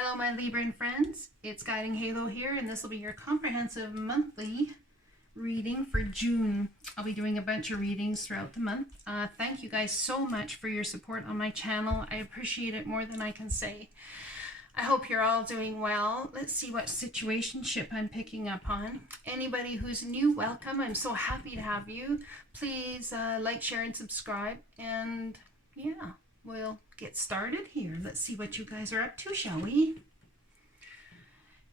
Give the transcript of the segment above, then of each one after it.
Hello, my Libran friends. It's Guiding Halo here, and this will be your comprehensive monthly reading for June. I'll be doing a bunch of readings throughout the month. Thank you guys so much for your support on my channel. I appreciate it more than I can say. I hope you're all doing well. Let's see what situationship I'm picking up on. Anybody who's new, welcome. I'm so happy to have you. Please like, share, and subscribe. And yeah, we'll get started here. Let's see what you guys are up to, shall we?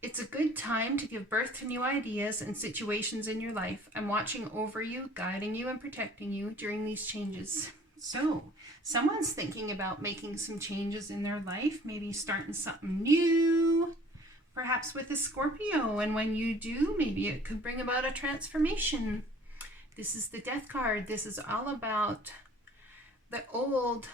It's a good time to give birth to new ideas and situations in your life. I'm watching over you, guiding you, and protecting you during these changes. So, someone's thinking about making some changes in their life, maybe starting something new, perhaps with a Scorpio. And when you do, maybe it could bring about a transformation. This is the Death card. This is all about the old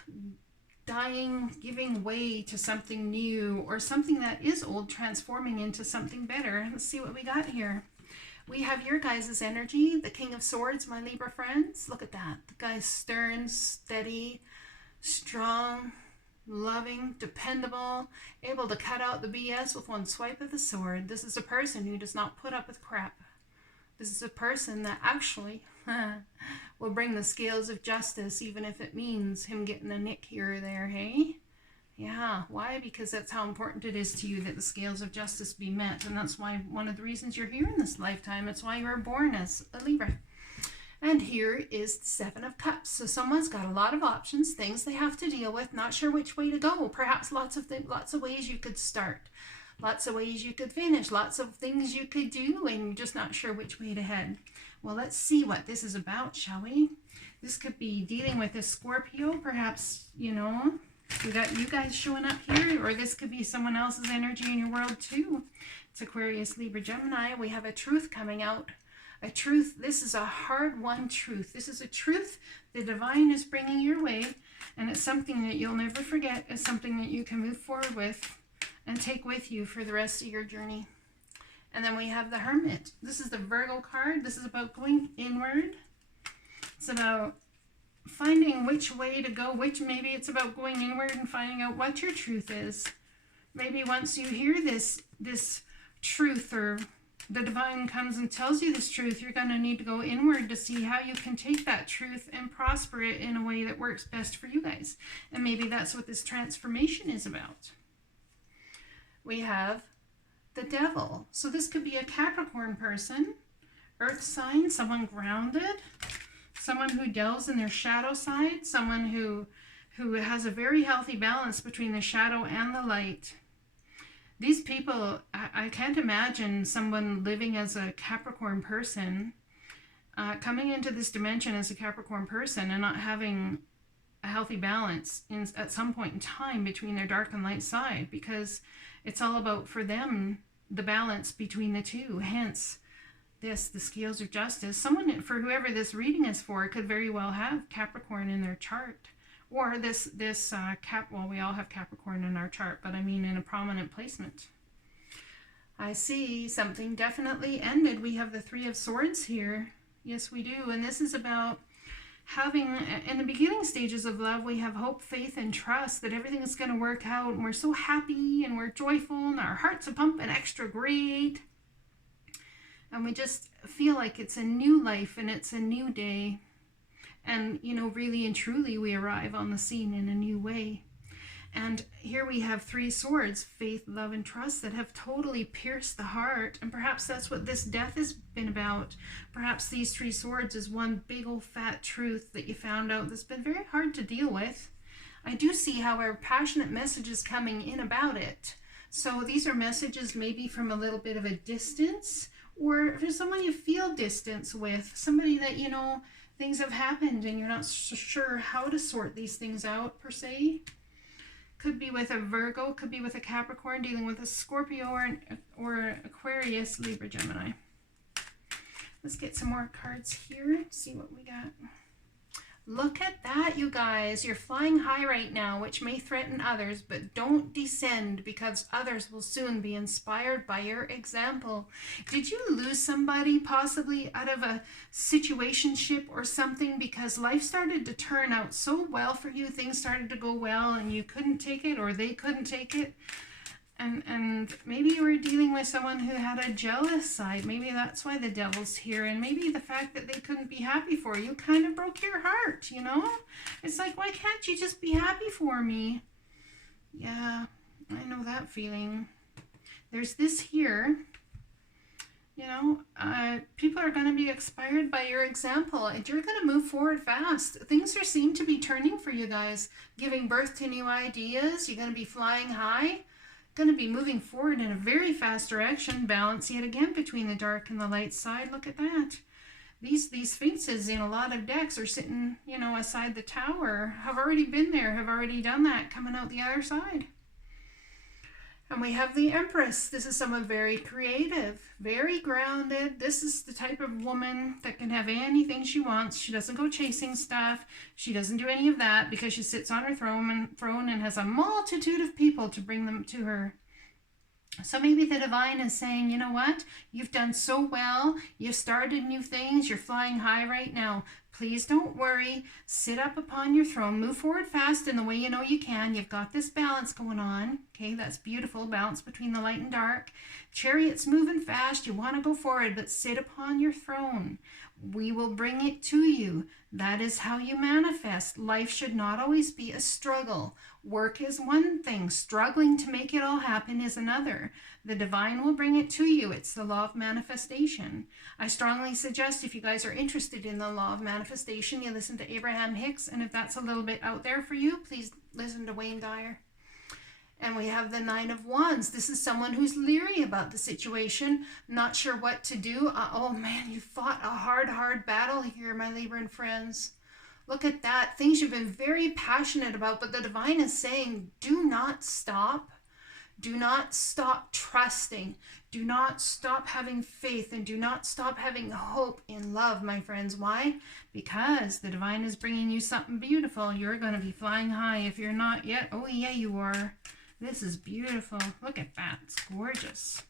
dying, giving way to something new, or something that is old transforming into something better. Let's see what we got here. We have your guys' energy, the King of Swords, my Libra friends. Look at that. The guy's stern, steady, strong, loving, dependable, able to cut out the BS with one swipe of the sword. This is a person who does not put up with crap. This is a person that actually will bring the scales of justice, even if it means him getting a nick here or there, hey? Yeah, why? Because that's how important it is to you that the scales of justice be met. And that's why one of the reasons you're here in this lifetime. It's why you were born as a Libra. And here is the Seven of Cups. So someone's got a lot of options, things they have to deal with, not sure which way to go. Perhaps lots of ways you could start. Lots of ways you could finish. Lots of things you could do, and you're just not sure which way to head. Well, let's see what this is about, shall we? This could be dealing with a Scorpio, perhaps, you know. We got you guys showing up here, or this could be someone else's energy in your world too. It's Aquarius, Libra, Gemini. We have a truth coming out. A truth. This is a hard-won truth. This is a truth the divine is bringing your way, and it's something that you'll never forget. It's something that you can move forward with and take with you for the rest of your journey. And then we have the Hermit. This is the Virgo card. This is about going inward. It's about finding which way to go, maybe it's about going inward and finding out what your truth is. Maybe once you hear this truth, or the divine comes and tells you this truth, you're going to need to go inward to see how you can take that truth and prosper it in a way that works best for you guys. And maybe that's what this transformation is about. We have the Devil. So this could be a Capricorn person, earth sign, someone grounded, someone who delves in their shadow side, someone who has a very healthy balance between the shadow and the light. These people, I can't imagine someone living as a Capricorn person, coming into this dimension as a Capricorn person and not having a healthy balance at some point in time between their dark and light side, because it's all about, for them, the balance between the two. Hence, the scales of justice. Someone, for whoever this reading is for, could very well have Capricorn in their chart. Or well, we all have Capricorn in our chart, but I mean in a prominent placement. I see something definitely ended. We have the Three of Swords here. Yes, we do. And this is about having, in the beginning stages of love, we have hope, faith, and trust that everything is going to work out. And we're so happy and we're joyful and our hearts are pumping extra great. And we just feel like it's a new life and it's a new day. And, you know, really and truly, we arrive on the scene in a new way. And here we have three swords, faith, love, and trust, that have totally pierced the heart. And perhaps that's what this death has been about. Perhaps these three swords is one big old fat truth that you found out that's been very hard to deal with. I do see, however, passionate messages coming in about it. So these are messages maybe from a little bit of a distance, or for someone you feel distance with, somebody that, you know, things have happened and you're not sure how to sort these things out, per se. Could be with a Virgo, could be with a Capricorn, dealing with a Scorpio or Aquarius, Libra, Gemini. Let's get some more cards here, see what we got. Look at that, you guys. You're flying high right now, which may threaten others, but don't descend, because others will soon be inspired by your example. Did you lose somebody possibly out of a situationship or something because life started to turn out so well for you, things started to go well and you couldn't take it, or they couldn't take it? And maybe you were dealing with someone who had a jealous side. Maybe that's why the devil's here. And maybe the fact that they couldn't be happy for you kind of broke your heart, you know? It's like, why can't you just be happy for me? Yeah, I know that feeling. There's this here. You know, people are going to be inspired by your example, and you're going to move forward fast. Things seem to be turning for you guys, giving birth to new ideas. You're going to be flying high, going to be moving forward in a very fast direction. Balance yet again between the dark and the light side. Look at that. These sphinxes in a lot of decks are sitting, you know, aside the tower, have already been there, have already done that, coming out the other side. And we have the Empress. This is someone very creative, very grounded. This is the type of woman that can have anything she wants. She doesn't go chasing stuff. She doesn't do any of that because she sits on her throne and has a multitude of people to bring them to her. So maybe the divine is saying, you know what? You've done so well. You've started new things. You're flying high right now. Please don't worry. Sit up upon your throne. Move forward fast in the way you know you can. You've got this balance going on. Okay, that's beautiful. Balance between the light and dark. Chariot's moving fast. You want to go forward, but sit upon your throne. We will bring it to you. That is how you manifest. Life should not always be a struggle. Work is one thing. Struggling to make it all happen is another. The divine will bring it to you. It's the law of manifestation. I strongly suggest if you guys are interested in the law of manifestation, you listen to Abraham Hicks. And if that's a little bit out there for you, please listen to Wayne Dyer. And we have the Nine of Wands. This is someone who's leery about the situation, not sure what to do. Oh man, you fought a hard battle here, my Libran friends. Look at that. Things you've been very passionate about, but the divine is saying, do not stop. Do not stop trusting. Do not stop having faith, and do not stop having hope in love, my friends. Why? Because the divine is bringing you something beautiful. You're going to be flying high. If you're not yet, oh yeah, you are. This is beautiful. Look at that. It's gorgeous.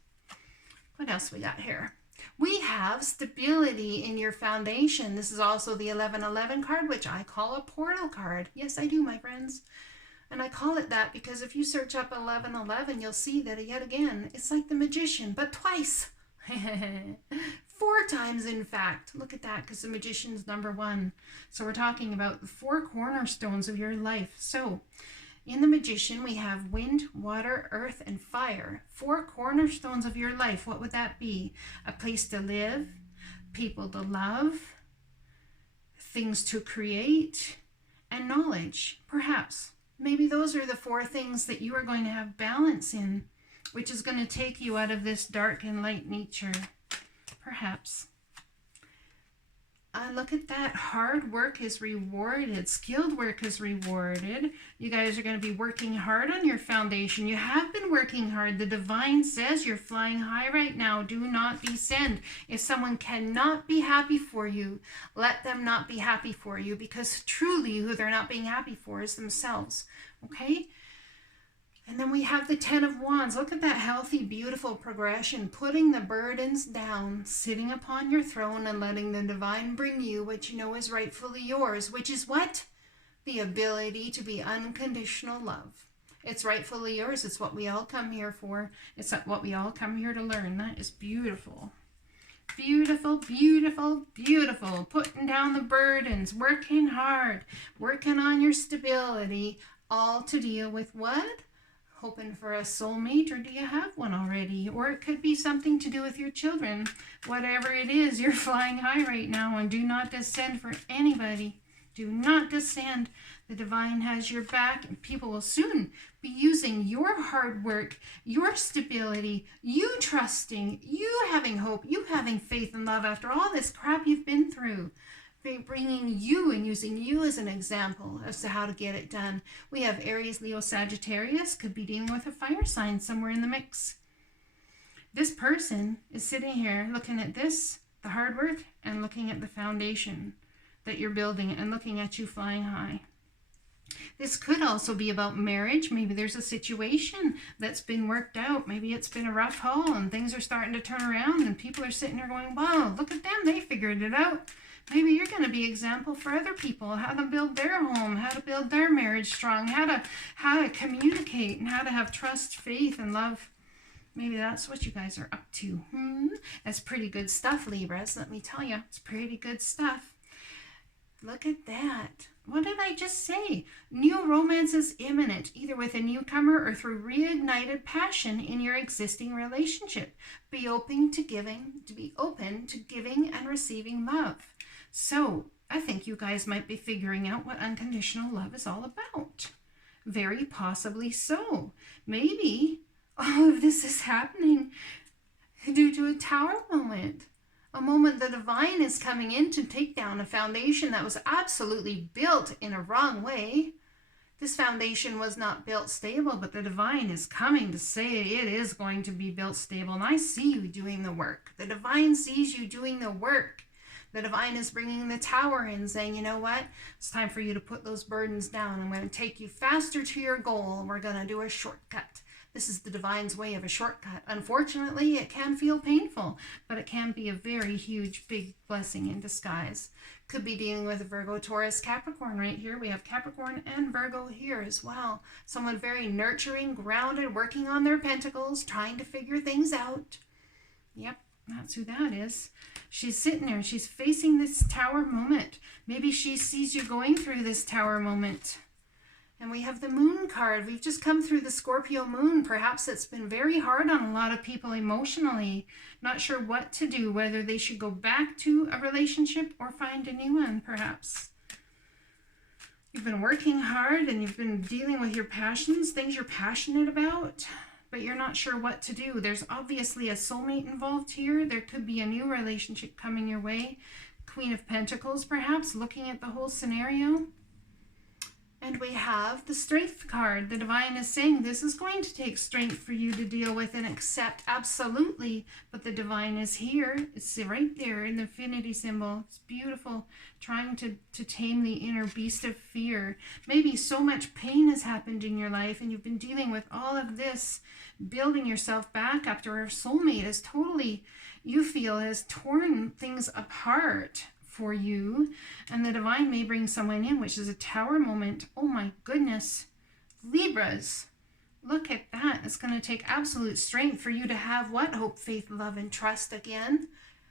What else we got here? We have stability in your foundation. This is also the 1111 card, which I call a portal card. Yes, I do, my friends. And I call it that because if you search up 1111, you'll see that yet again, it's like the magician, but twice. 4 times, in fact. Look at that, because the magician's number 1. So we're talking about the 4 cornerstones of your life. So in the magician, we have wind, water, earth, and fire. 4 cornerstones of your life. What would that be? A place to live, people to love, things to create, and knowledge, perhaps. Maybe those are the 4 things that you are going to have balance in, which is going to take you out of this dark and light nature, perhaps. Look at that. Hard work is rewarded. Skilled work is rewarded. You guys are going to be working hard on your foundation. You have been working hard. The divine says you're flying high right now. Do not descend. If someone cannot be happy for you, let them not be happy for you, because truly who they're not being happy for is themselves. Okay? And then we have the 10 of Wands. Look at that healthy, beautiful progression. Putting the burdens down, sitting upon your throne and letting the divine bring you what you know is rightfully yours, which is what? The ability to be unconditional love. It's rightfully yours. It's what we all come here for. It's what we all come here to learn. That is beautiful. Beautiful, beautiful, beautiful. Putting down the burdens, working hard, working on your stability, all to deal with what? Hoping for a soulmate, or do you have one already? Or it could be something to do with your children. Whatever it is, you're flying high right now, and do not descend for anybody. Do not descend. The divine has your back, and people will soon be using your hard work, your stability, you trusting, you having hope, you having faith and love after all this crap you've been through. Bringing you and using you as an example as to how to get it done. We have Aries, Leo, Sagittarius, could be dealing with a fire sign somewhere in the mix. This person is sitting here looking at this, the hard work, and looking at the foundation that you're building and looking at you flying high. This could also be about marriage. Maybe there's a situation that's been worked out. Maybe it's been a rough haul and things are starting to turn around and people are sitting there going, wow, look at them, they figured it out. Maybe you're going to be example for other people, how to build their home, how to build their marriage strong, how to communicate, and how to have trust, faith, and love. Maybe that's what you guys are up to. That's pretty good stuff, Libras. Let me tell you, it's pretty good stuff. Look at that. What did I just say? New romance is imminent, either with a newcomer or through reignited passion in your existing relationship. Be open to giving and receiving love. So, I think you guys might be figuring out what unconditional love is all about. Very possibly so. Maybe all of this is happening due to a Tower moment. A moment the divine is coming in to take down a foundation that was absolutely built in a wrong way. This foundation was not built stable, but the divine is coming to say it is going to be built stable. And I see you doing the work. The divine sees you doing the work. The divine is bringing the Tower in, saying, you know what? It's time for you to put those burdens down. I'm going to take you faster to your goal. We're going to do a shortcut. This is the divine's way of a shortcut. Unfortunately, it can feel painful, but it can be a very huge, big blessing in disguise. Could be dealing with Virgo, Taurus, Capricorn right here. We have Capricorn and Virgo here as well. Someone very nurturing, grounded, working on their pentacles, trying to figure things out. Yep, that's who that is. She's sitting there. She's facing this Tower moment. Maybe she sees you going through this Tower moment. And we have the Moon card. We've just come through the Scorpio moon. Perhaps it's been very hard on a lot of people emotionally. Not sure what to do, whether they should go back to a relationship or find a new one, perhaps. You've been working hard and you've been dealing with your passions, things you're passionate about, but you're not sure what to do. There's obviously a soulmate involved here. There could be a new relationship coming your way. Queen of Pentacles, perhaps, looking at the whole scenario. And we have the Strength card. The divine is saying this is going to take strength for you to deal with and accept, absolutely. But the divine is here. It's right there in the infinity symbol. It's beautiful. Trying to tame the inner beast of fear. Maybe so much pain has happened in your life and you've been dealing with all of this, building yourself back after a soulmate is totally, you feel, has torn things apart for you, and the divine may bring someone in, which is a Tower moment. Oh my goodness, Libras, look at that. It's going to take absolute strength for you to have what? Hope, faith, love, and trust again.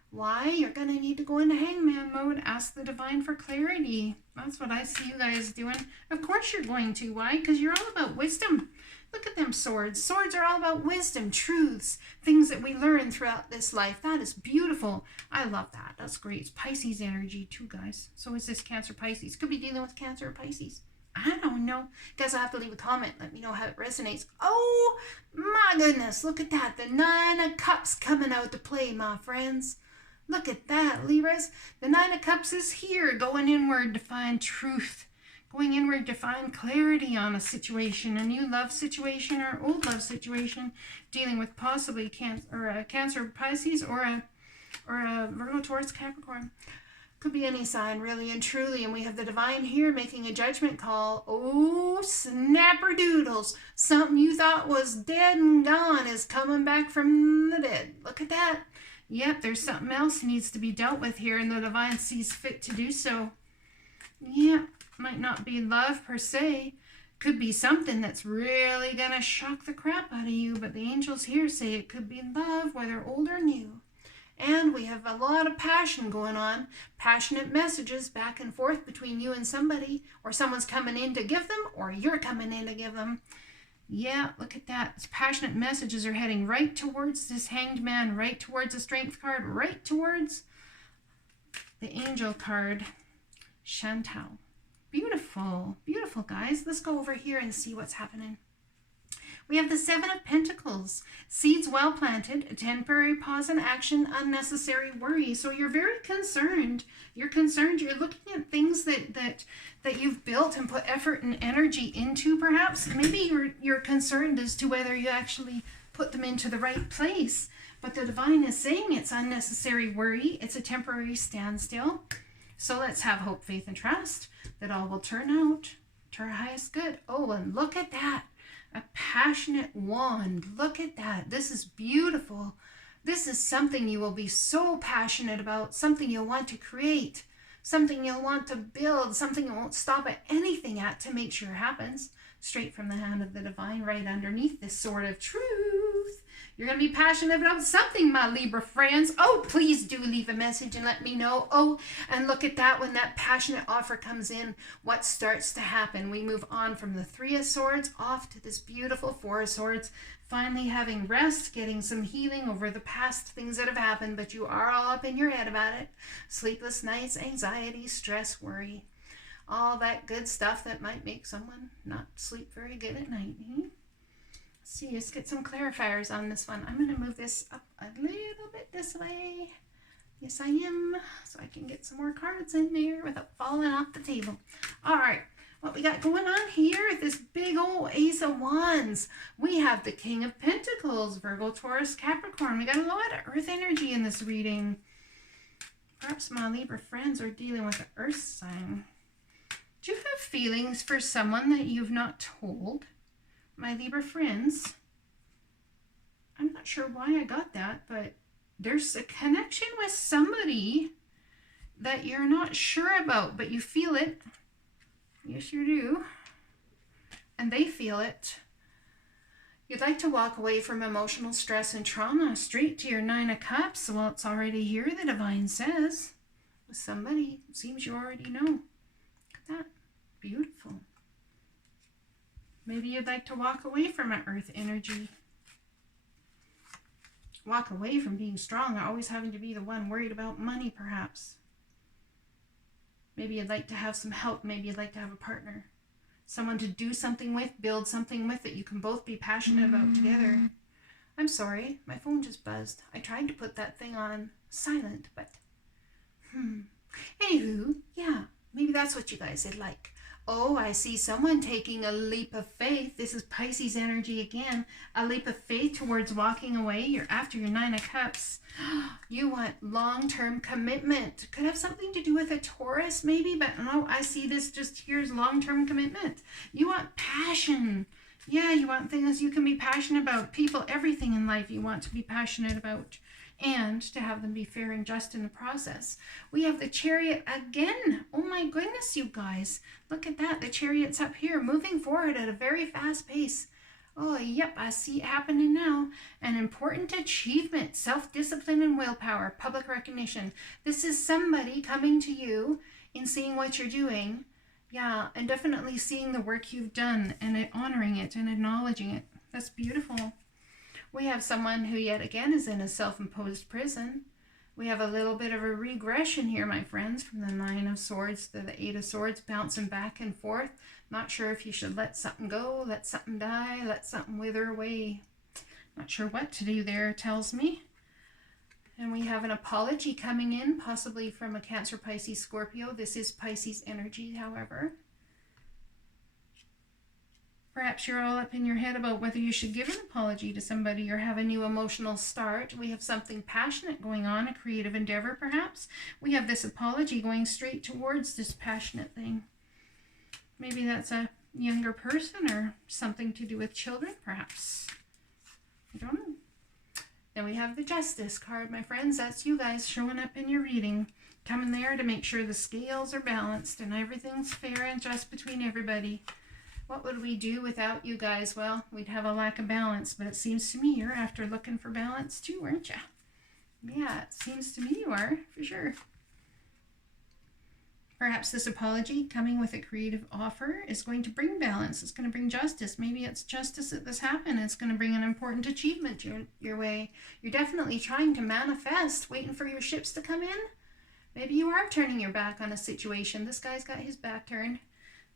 Why? You're going to need to go into hangman mode. Ask the divine for clarity. That's what I see you guys doing. Of course you're going to. Why? Because you're all about wisdom. Look at them swords. Swords are all about wisdom, truths, things that we learn throughout this life. That is beautiful. I love that. That's great. It's Pisces energy too, guys. So is this Cancer, Pisces. Could be dealing with Cancer or Pisces. I don't know. Guys, I'll have to leave a comment. Let me know how it resonates. Oh, my goodness. Look at that. The 9 of Cups coming out to play, my friends. Look at that, Libras. The 9 of Cups is here, going inward to find truth. Going inward to find clarity on a situation, a new love situation or old love situation, dealing with possibly Cancer, Pisces, or a Virgo, Taurus, Capricorn. Could be any sign, really and truly. And we have the divine here making a judgment call. Oh, snapper doodles. Something you thought was dead and gone is coming back from the dead. Look at that. Yep, there's something else needs to be dealt with here, and the divine sees fit to do so. Yep. Might not be love per se. Could be something that's really gonna shock the crap out of you, but the angels here say it could be love, whether old or new. And we have a lot of passion going on, passionate messages back and forth between you and somebody, or someone's coming in to give them, or you're coming in to give them. Yeah, look at that. These passionate messages are heading right towards this Hanged Man, right towards the Strength card, right towards the Angel card, Chantal. Beautiful, beautiful, guys. Let's go over here and see what's happening. We have the 7 of Pentacles. Seeds well planted, a temporary pause in action, unnecessary worry. So you're very concerned. You're concerned. You're looking at things that you've built and put effort and energy into, perhaps. Maybe you're concerned as to whether you actually put them into the right place. But the divine is saying it's unnecessary worry. It's a temporary standstill. So let's have hope, faith, and trust that all will turn out to our highest good. Oh, and look at that. A passionate wand. Look at that. This is beautiful. This is something you will be so passionate about, something you'll want to create. something you'll want to build, something you won't stop at anything at to make sure happens. Straight from the hand of the divine, right underneath this sword of truth. You're going to be passionate about something, my Libra friends. Oh, please do leave a message and let me know. Oh, and look at that. When that passionate offer comes in, what starts to happen? We move on from the Three of Swords off to this beautiful Four of Swords. Finally having rest, getting some healing over the past things that have happened, but you are all up in your head about it. Sleepless nights, anxiety, stress, worry. All that good stuff that might make someone not sleep very good at night. Let's see, let's get some clarifiers on this one. I'm going to move this up a little bit this way. Yes, I am. So I can get some more cards in there without falling off the table. All right. What we got going on here is this big old Ace of Wands. We have the King of Pentacles, Virgo, Taurus, Capricorn. We got a lot of earth energy in this reading. Perhaps my Libra friends are dealing with an earth sign. Do you have feelings for someone that you've not told? My Libra friends, I'm not sure why I got that, but there's a connection with somebody that you're not sure about, but you feel it. Yes, you do. And they feel it. You'd like to walk away from emotional stress and trauma straight to your Nine of Cups. Well, it's already here, the divine says. With somebody, it seems you already know. Look at that. Beautiful. Maybe you'd like to walk away from an earth energy. Walk away from being strong, always having to be the one worried about money, perhaps. Maybe you'd like to have some help. Maybe you'd like to have a partner. Someone to do something with, build something with that you can both be passionate about together. I'm sorry, my phone just buzzed. I tried to put that thing on silent, but... Anywho, yeah, maybe that's what you guys would like. Oh, I see someone taking a leap of faith. This is Pisces energy again. A leap of faith towards walking away. You're after your Nine of Cups. You want long-term commitment. Could have something to do with a Taurus maybe, but no, I see this just here's long-term commitment. You want passion. Yeah, you want things you can be passionate about. People, everything in life you want to be passionate about. And to have them be fair and just in the process. We have the Chariot again. Oh my goodness, you guys. Look at that. The Chariot's up here, moving forward at a very fast pace. Oh, yep, I see it happening now. An important achievement, self-discipline and willpower, public recognition. This is somebody coming to you and seeing what you're doing. Yeah, and definitely seeing the work you've done and honoring it and acknowledging it. That's beautiful. We have someone who yet again is in a self-imposed prison. We have a little bit of a regression here, my friends, from the Nine of Swords to the Eight of Swords, bouncing back and forth. Not sure if you should let something go, let something die, let something wither away. Not sure what to do there, tells me. And we have an apology coming in, possibly from a Cancer, Pisces, Scorpio. This is Pisces energy, however. Perhaps you're all up in your head about whether you should give an apology to somebody or have a new emotional start. We have something passionate going on, a creative endeavor perhaps. We have this apology going straight towards this passionate thing. Maybe that's a younger person or something to do with children perhaps. I don't know. Then we have the Justice card, my friends. That's you guys showing up in your reading. Coming there to make sure the scales are balanced and everything's fair and just between everybody. What would we do without you guys? Well, we'd have a lack of balance, but it seems to me you're after looking for balance too, aren't you? Yeah, it seems to me you are, for sure. Perhaps this apology coming with a creative offer is going to bring balance. It's going to bring justice. Maybe it's justice that this happened. It's going to bring an important achievement your way. You're definitely trying to manifest, waiting for your ships to come in. Maybe you are turning your back on a situation. This guy's got his back turned.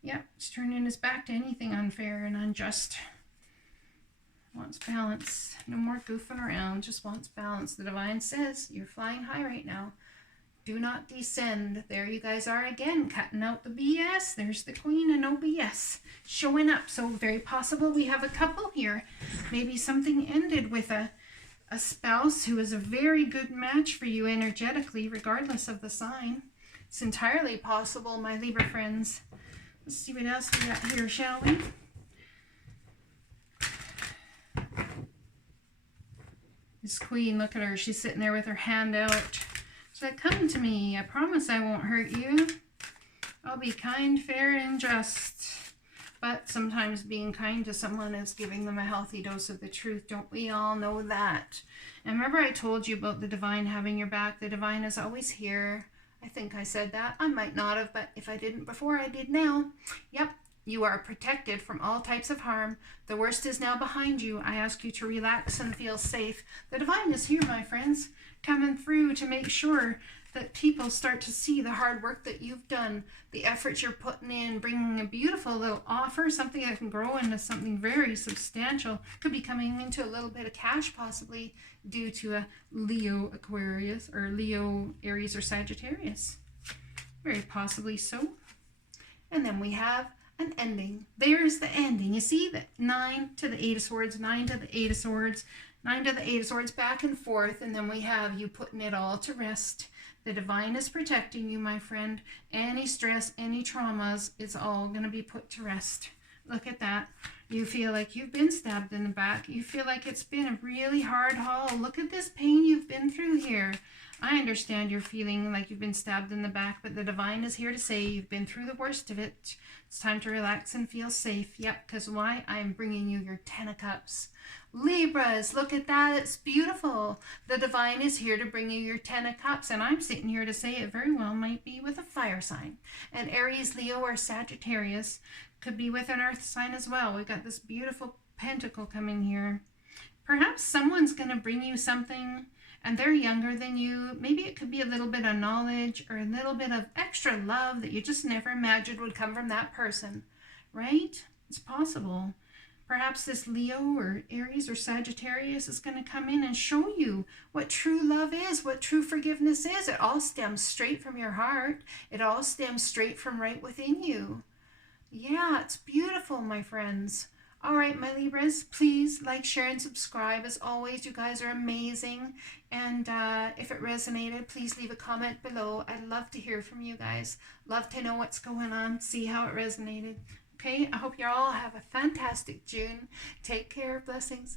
Yep, he's turning his back to anything unfair and unjust. Wants balance. No more goofing around, just wants balance. The divine says, you're flying high right now. Do not descend. There you guys are again, cutting out the BS. There's the Queen and no BS showing up. So very possible we have a couple here. Maybe something ended with a spouse who is a very good match for you energetically, regardless of the sign. It's entirely possible, my Libra friends. Let's see what else we got here, shall we? This Queen, look at her. She's sitting there with her hand out. said, come to me. I promise I won't hurt you. I'll be kind, fair, and just. But sometimes being kind to someone is giving them a healthy dose of the truth. Don't we all know that? And remember I told you about the divine having your back. The divine is always here. I think I said that. I might not have, but if I didn't before, I did now. Yep. You are protected from all types of harm. The worst is now behind you. I ask you to relax and feel safe. The divine is here, my friends, coming through to make sure that people start to see the hard work that you've done, the efforts you're putting in, bringing a beautiful little offer, something that can grow into something very substantial. Could be coming into a little bit of cash possibly due to a Leo Aquarius or Leo Aries or Sagittarius. Very possibly so. And then we have an ending. There's the ending. You see that 9 to the 8 of Swords, 9 to the 8 of Swords, 9 to the 8 of Swords, back and forth. And then we have you putting it all to rest. The divine is protecting you, my friend. Any stress, any traumas, it's all going to be put to rest. Look at that. You feel like you've been stabbed in the back. You feel like it's been a really hard haul. Look at this pain you've been through here. I understand you're feeling like you've been stabbed in the back, but the divine is here to say you've been through the worst of it. It's time to relax and feel safe. Yep, because why? I'm bringing you your 10 of Cups. Libras, look at that. It's beautiful. The divine is here to bring you your 10 of Cups, and I'm sitting here to say it very well might be with a fire sign. And Aries, Leo, or Sagittarius could be with an earth sign as well. We've got this beautiful pentacle coming here. Perhaps someone's going to bring you something and they're younger than you. Maybe it could be a little bit of knowledge or a little bit of extra love that you just never imagined would come from that person, right? It's possible. Perhaps this Leo or Aries or Sagittarius is going to come in and show you what true love is, what true forgiveness is. It all stems straight from your heart. It all stems straight from right within you. Yeah, it's beautiful, my friends. All right, my Libras, please like, share, and subscribe. As always, you guys are amazing. And if it resonated, please leave a comment below. I'd love to hear from you guys. Love to know what's going on, see how it resonated. Okay, I hope you all have a fantastic June. Take care. Blessings.